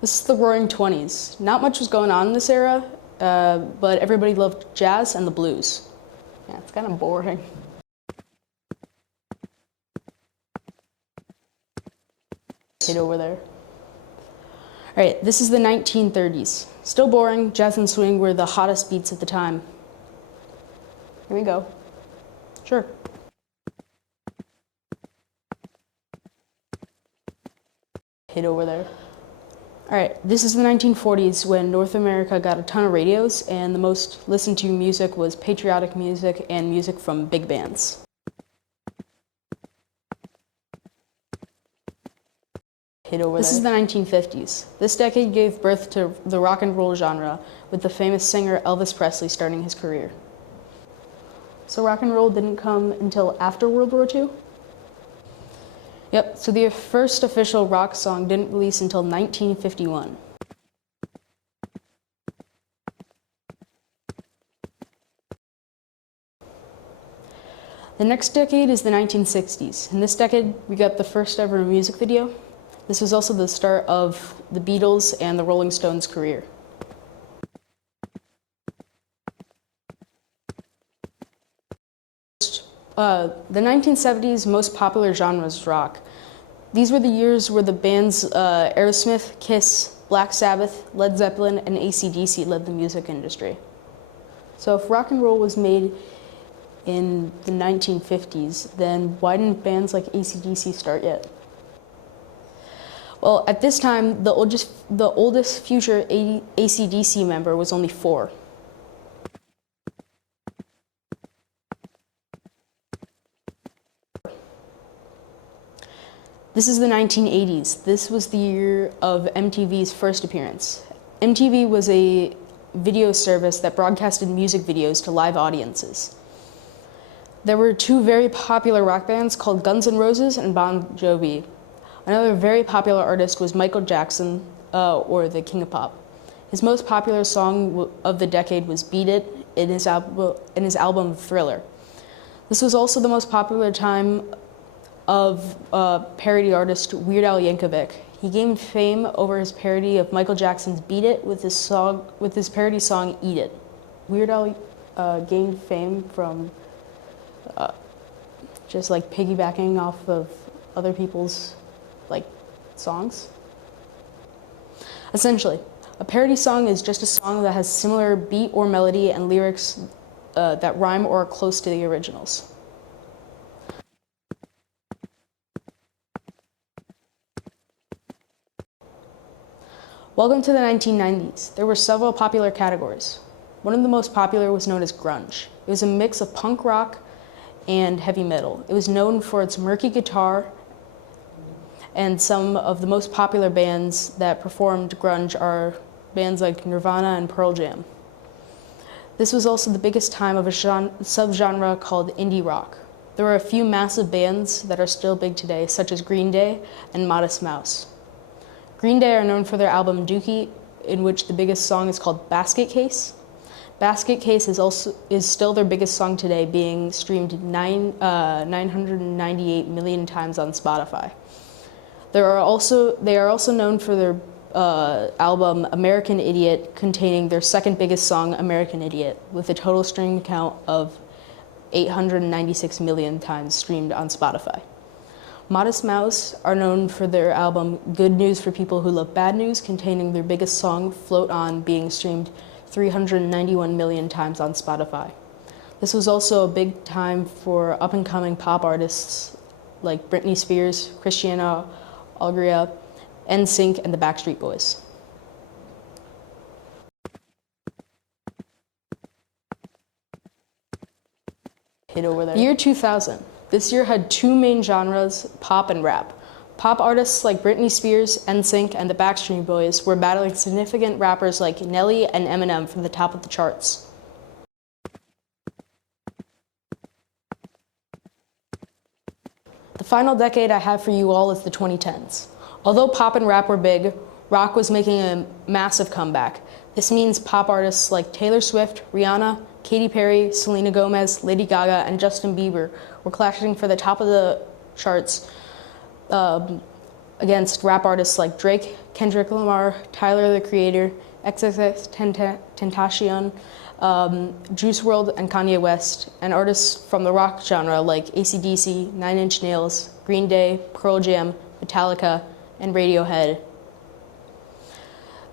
This is the Roaring '20s. Not much was going on in this era, but everybody loved jazz and the blues. Yeah, it's kind of boring. Kid over there. All right, this is the 1930s. Still boring, jazz and swing were the hottest beats at the time. Here we go. Sure. Kid over there. All right, this is the 1940s when North America got a ton of radios and the most listened to music was patriotic music and music from big bands. This is the 1950s. This decade gave birth to the rock and roll genre with the famous singer Elvis Presley starting his career. So rock and roll didn't come until after World War II? Yep, so the first official rock song didn't release until 1951. The next decade is the 1960s. In this decade, we got the first ever music video. This was also the start of the Beatles and the Rolling Stones' career. The 1970s most popular genre was rock. These were the years where the bands Aerosmith, Kiss, Black Sabbath, Led Zeppelin, and AC/DC led the music industry. So if rock and roll was made in the 1950s, then why didn't bands like AC/DC start yet? Well, at this time, the oldest future AC/DC member was only 4. This is the 1980s. This was the year of MTV's first appearance. MTV was a video service that broadcasted music videos to live audiences. There were 2 very popular rock bands called Guns N' Roses and Bon Jovi. Another very popular artist was Michael Jackson, or the King of Pop. His most popular song of the decade was Beat It in his album Thriller. This was also the most popular time of parody artist Weird Al Yankovic. He gained fame over his parody of Michael Jackson's Beat It with his parody song Eat It. Weird Al gained fame from just like piggybacking off of other people's songs. Essentially, a parody song is just a song that has similar beat or melody and lyrics that rhyme or are close to the originals. Welcome to the 1990s. There were several popular categories. One of the most popular was known as grunge. It was a mix of punk rock and heavy metal. It was known for its murky guitar, and some of the most popular bands that performed grunge are bands like Nirvana and Pearl Jam. This was also the biggest time of a subgenre called indie rock. There were a few massive bands that are still big today, such as Green Day and Modest Mouse. Green Day are known for their album Dookie, in which the biggest song is called Basket Case. Basket Case is still their biggest song today, being streamed 998 million times on Spotify. They are also known for their album American Idiot, containing their second biggest song, American Idiot, with a total stream count of 896 million times streamed on Spotify. Modest Mouse are known for their album Good News for People Who Love Bad News, containing their biggest song, Float On, being streamed 391 million times on Spotify. This was also a big time for up-and-coming pop artists like Britney Spears, Christina Aguilera, NSYNC, and the Backstreet Boys. Over there. The year 2000. This year had 2 main genres, pop and rap. Pop artists like Britney Spears, NSYNC, and the Backstreet Boys were battling significant rappers like Nelly and Eminem from the top of the charts. The final decade I have for you all is the 2010s. Although pop and rap were big, rock was making a massive comeback. This means pop artists like Taylor Swift, Rihanna, Katy Perry, Selena Gomez, Lady Gaga, and Justin Bieber were clashing for the top of the charts against rap artists like Drake, Kendrick Lamar, Tyler the Creator, XXXTentacion, Juice WRLD, and Kanye West, and artists from the rock genre like AC/DC, Nine Inch Nails, Green Day, Pearl Jam, Metallica, and Radiohead.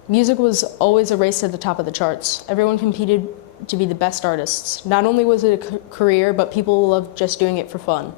Music was always a race to the top of the charts. Everyone competed to be the best artists. Not only was it a career, but people loved just doing it for fun.